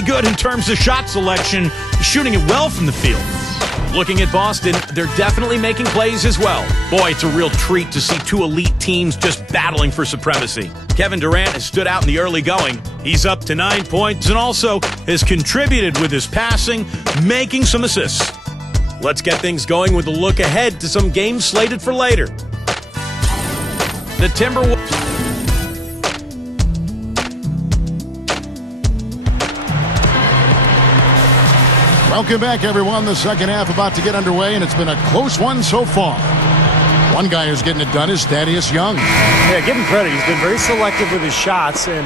really good in terms of shot selection, shooting it well from the field. Looking at Boston, they're definitely making plays as well. Boy, it's a real treat to see two elite teams just battling for supremacy. Kevin Durant has stood out in the early going. He's up to 9 points and also has contributed with his passing, making some assists. Let's get things going with a look ahead to some games slated for later. The Timberwolves. Welcome back, everyone. The second half about to get underway, and it's been a close one so far. One guy who's getting it done is Thaddeus Young. Yeah, give him credit. He's been very selective with his shots, and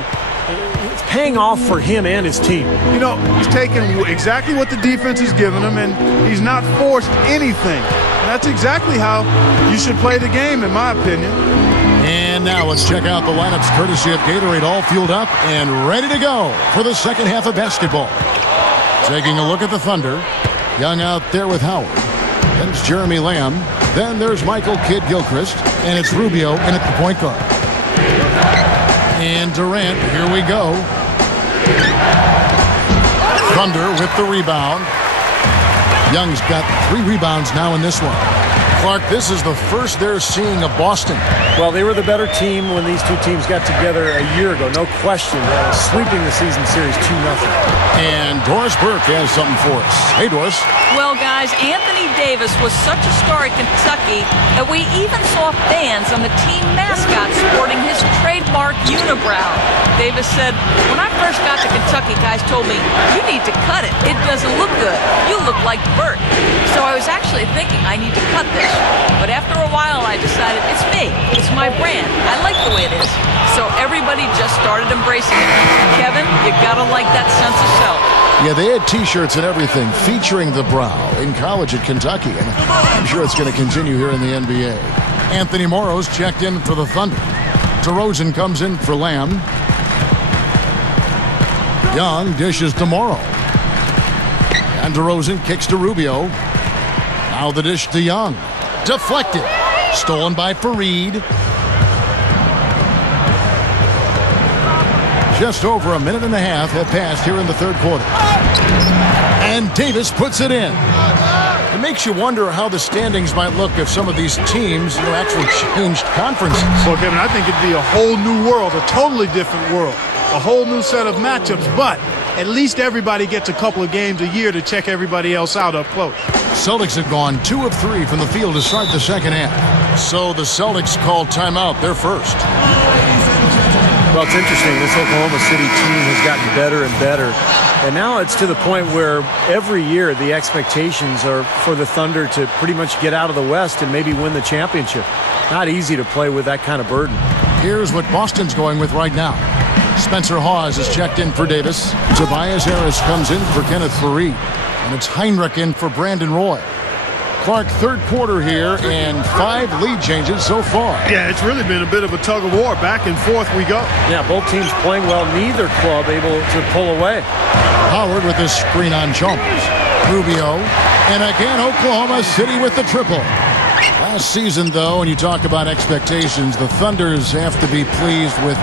it's paying off for him and his team. You know, he's taking exactly what the defense has given him, and he's not forced anything. And that's exactly how you should play the game, in my opinion. And now let's check out the lineups courtesy of Gatorade, all fueled up and ready to go for the second half of basketball. Taking a look at the Thunder. Young out there with Howard. Then it's Jeremy Lamb. Then there's Michael Kidd-Gilchrist. And it's Rubio in at the point guard. And Durant, here we go. Thunder with the rebound. Young's got 3 rebounds now in this one. Clark, this is the first they're seeing of Boston. Well, they were the better team when these two teams got together a year ago, no question. Sweeping the season series 2-0. And Doris Burke has something for us. Hey, Doris. Well, guys, Anthony Davis was such a star at Kentucky that we even saw fans on the team mascot sporting his trademark unibrow. Davis said, "When I first got to Kentucky, guys told me, you need to cut it. It doesn't look good. You look like Bert." So I was actually thinking I need to cut this. But after a while, I decided it's me. It's my brand. I like the way it is. So everybody just started embracing it. Kevin, you gotta like that sense of self. Yeah, they had T-shirts and everything featuring the brow in college at Kentucky, and I'm sure it's going to continue here in the NBA. Anthony Morrow's checked in for the Thunder. DeRozan comes in for Lamb. Young dishes to Morrow. And DeRozan kicks to Rubio. Now the dish to Young. Deflected. Stolen by Fareed. Just over a minute and a half have passed here in the third quarter. And Davis puts it in. It makes you wonder how the standings might look if some of these teams actually changed conferences. Well, Kevin, I think it'd be a whole new world, a totally different world, a whole new set of matchups, but at least everybody gets a couple of games a year to check everybody else out up close. Celtics have gone 2 of 3 from the field to start the second half. So the Celtics called timeout. They're first. Well, it's interesting. This Oklahoma City team has gotten better and better. And now it's to the point where every year the expectations are for the Thunder to pretty much get out of the West and maybe win the championship. Not easy to play with that kind of burden. Here's what Boston's going with right now. Spencer Hawes is checked in for Davis. Tobias Harris comes in for Kenneth Fareed. And it's Heinrich in for Brandon Roy. Clark, third quarter here, and 5 lead changes so far. Yeah, it's really been a bit of a tug of war. Back and forth we go. Yeah, both teams playing well. Neither club able to pull away. Howard with this screen on Chalmers. Rubio. And again, Oklahoma City with the triple. Last season, though, when you talk about expectations, the Thunders have to be pleased with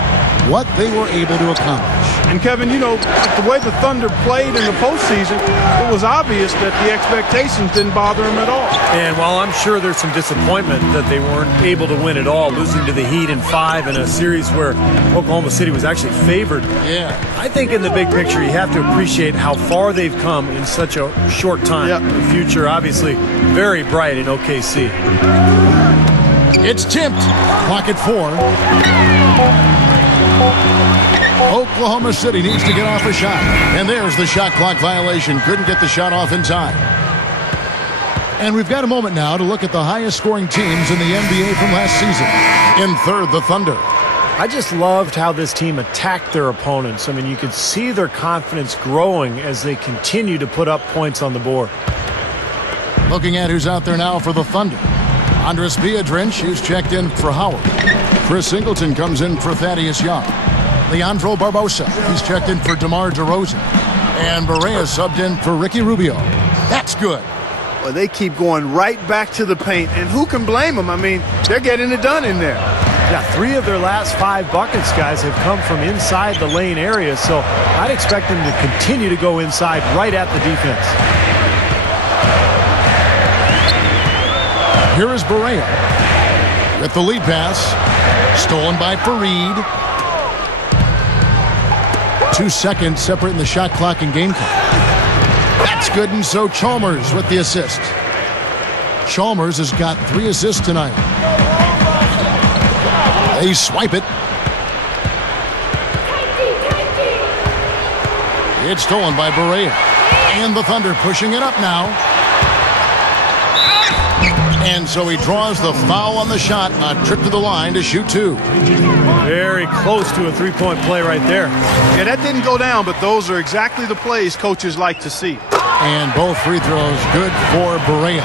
what they were able to accomplish. And, Kevin, you know, the way the Thunder played in the postseason, it was obvious that the expectations didn't bother them at all. And while I'm sure there's some disappointment that they weren't able to win at all, losing to the Heat in 5 in a series where Oklahoma City was actually favored. Yeah. I think in the big picture, you have to appreciate how far they've come in such a short time. Yep. The future, obviously, very bright in OKC. It's tipped. Clock at 4. Oklahoma City needs to get off a shot. And there's the shot clock violation. Couldn't get the shot off in time. And we've got a moment now to look at the highest scoring teams in the NBA from last season. In third, the Thunder. I just loved how this team attacked their opponents. I mean, you could see their confidence growing as they continue to put up points on the board. Looking at who's out there now for the Thunder. Andres Beidrins, who's checked in for Howard. Chris Singleton comes in for Thaddeus Young. Leandro Barbosa, he's checked in for DeMar DeRozan. And Barea subbed in for Ricky Rubio. That's good. Well, they keep going right back to the paint, and who can blame them? I mean, they're getting it done in there. Yeah, 3 of their last 5 buckets, guys, have come from inside the lane area, so I'd expect them to continue to go inside right at the defense. Here is Barea with the lead pass. Stolen by Fareed. 2 seconds separating the shot clock and game clock. That's good, and so Chalmers with the assist. Chalmers has got 3 assists tonight. They swipe it. It's stolen by Barea. And the Thunder pushing it up now. And so he draws the foul on the shot. A trip to the line to shoot 2. Very close to a 3-point play right there. Yeah, that didn't go down, but those are exactly the plays coaches like to see. And both free throws good for Barea.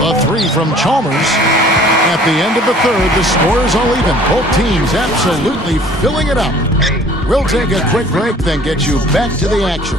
The 3 from Chalmers. At the end of the third, the score is all even. Both teams absolutely filling it up. We'll take a quick break, then get you back to the action.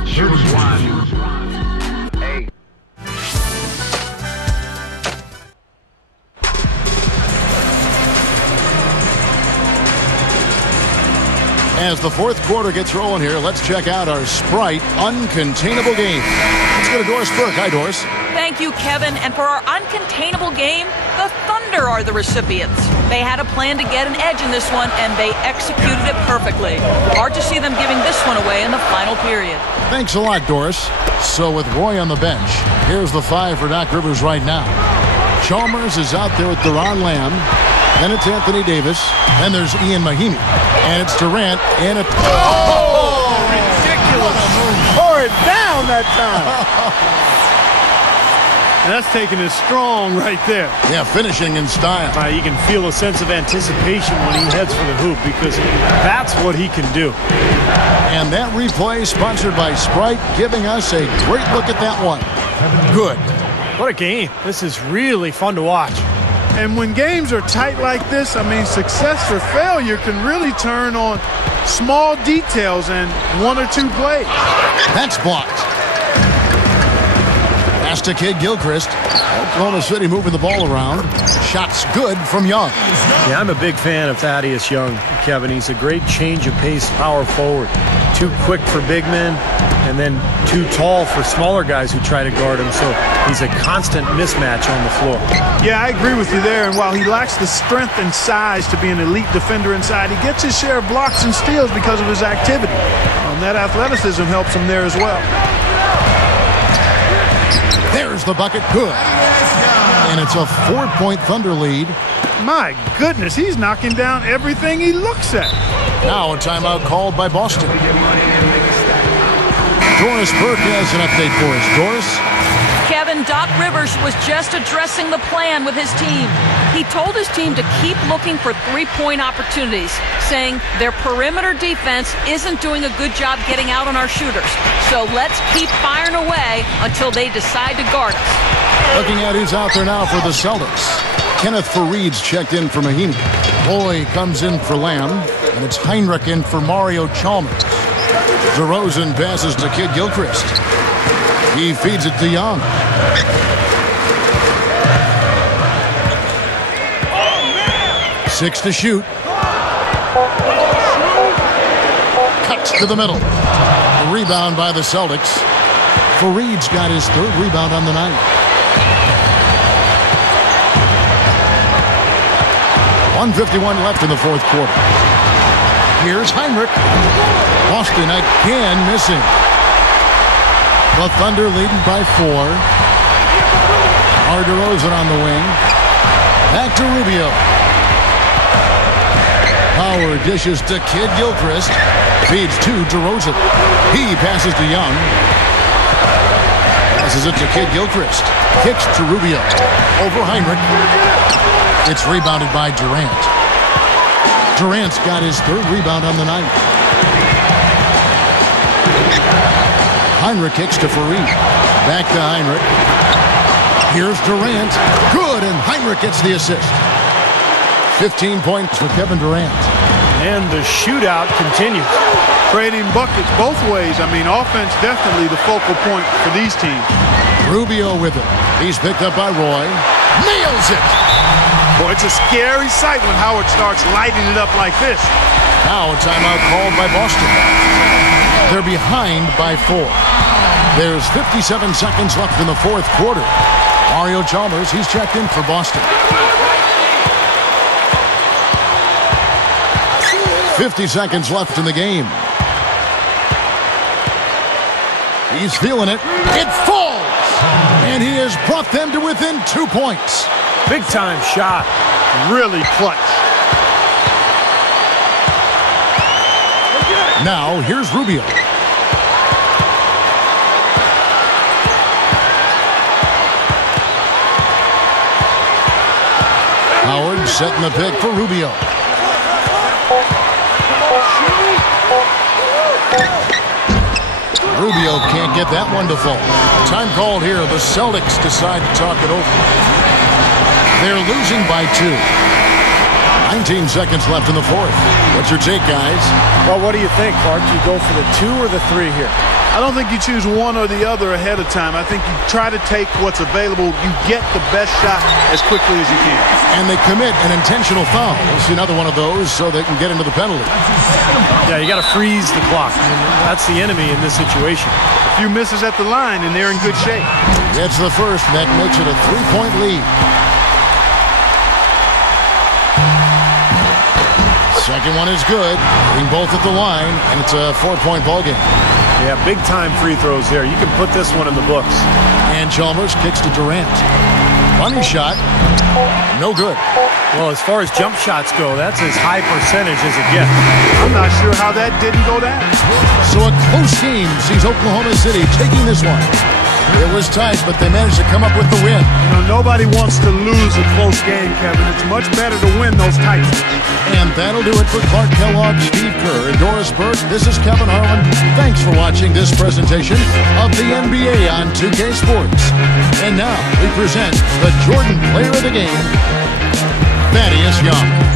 As the fourth quarter gets rolling here, let's check out our Sprite Uncontainable game. Let's go to Doris Burke. Hi, Doris. Thank you, Kevin. And for our uncontainable game, the Thunder are the recipients. They had a plan to get an edge in this one, and they executed it perfectly. Hard to see them giving this one away in the final period. Thanks a lot, Doris. So with Roy on the bench, here's the 5 for Doc Rivers right now. Chalmers is out there with DeRozan Lamb. Then it's Anthony Davis. Then there's Ian Mahinmi. And it's Durant. And it's... Oh, ridiculous. Pour it down that time. And that's taking it strong right there. Yeah, finishing in style. You can feel a sense of anticipation when he heads for the hoop because that's what he can do. And that replay sponsored by Sprite, giving us a great look at that one. Good. What a game. This is really fun to watch. And when games are tight like this, I mean, success or failure can really turn on small details and 1 or 2 plays. That's blocked. Pass to Kidd-Gilchrist. Oklahoma City moving the ball around. Shots good from Young. Yeah, I'm a big fan of Thaddeus Young, Kevin. He's a great change of pace power forward. Too quick for big men, and then too tall for smaller guys who try to guard him. So he's a constant mismatch on the floor. Yeah, I agree with you there. And while he lacks the strength and size to be an elite defender inside, he gets his share of blocks and steals because of his activity. And that athleticism helps him there as well. There's the bucket. Good. And it's a 4-point Thunder lead. My goodness, he's knocking down everything he looks at. Now a timeout called by Boston. Doris Burke has an update for us. Doris? Kevin, Doc Rivers was just addressing the plan with his team. He told his team to keep looking for 3-point opportunities, saying their perimeter defense isn't doing a good job getting out on our shooters. So let's keep firing away until they decide to guard us. Looking at who's out there now for the Celtics. Kenneth Fareed's checked in for Mahinmi. Boy comes in for Lamb, and it's Heinrich in for Mario Chalmers. DeRozan passes to Kidd-Gilchrist. He feeds it to Young. Six to shoot. Cuts to the middle. A rebound by the Celtics. Fareed's got his 3rd rebound on the night. 1:51 left in the 4th quarter. Here's Heinrich. Boston again missing. The Thunder leading by 4. DeRozan on the wing. Back to Rubio. Power dishes to Kidd-Gilchrist. Feeds to DeRozan. He passes to Young. Passes it to Kidd-Gilchrist. Kicks to Rubio. Over Heinrich. It's rebounded by Durant. Durant's got his 3rd rebound on the night. Heinrich kicks to Fareed. Back to Heinrich. Here's Durant. Good, and Heinrich gets the assist. 15 points for Kevin Durant. And the shootout continues. Trading buckets both ways. I mean, offense definitely the focal point for these teams. Rubio with it. He's picked up by Roy. Nails it! Boy, it's a scary sight when Howard starts lighting it up like this. Now a timeout called by Boston. They're behind by 4. There's 57 seconds left in the fourth quarter. Mario Chalmers, he's checked in for Boston. 50 seconds left in the game. He's feeling it. It falls! And he has brought them to within 2 points. Big time shot. Really clutch. Now, here's Rubio. Howard setting the pick for Rubio. Rubio can't get that one to fall. Time called here. The Celtics decide to talk it over. They're losing by 2. 19 seconds left in the fourth. What's your take, guys? Well, what do you think, Clark? You go for the 2 or the 3 here? I don't think you choose one or the other ahead of time. I think you try to take what's available. You get the best shot as quickly as you can. And they commit an intentional foul. We'll see another one of those so they can get into the penalty. Yeah, you got to freeze the clock. That's the enemy in this situation. A few misses at the line, and they're in good shape. Gets the first, and that makes it a 3-point lead. Second one is good. Hitting both at the line, and it's a 4-point ball game. Yeah, big-time free throws there. You can put this one in the books. And Chalmers kicks to Durant. Funny shot. No good. Well, as far as jump shots go, that's as high percentage as it gets. I'm not sure how that didn't go down. So a close game sees Oklahoma City taking this one. It was tight, but they managed to come up with the win. You know, nobody wants to lose a close game, Kevin. It's much better to win those tight ones. And that'll do it for Clark Kellogg, Steve Kerr, and Doris Burke. This is Kevin Harlan. Thanks for watching this presentation of the NBA on 2K Sports. And now we present the Jordan Player of the Game, Thaddeus Young.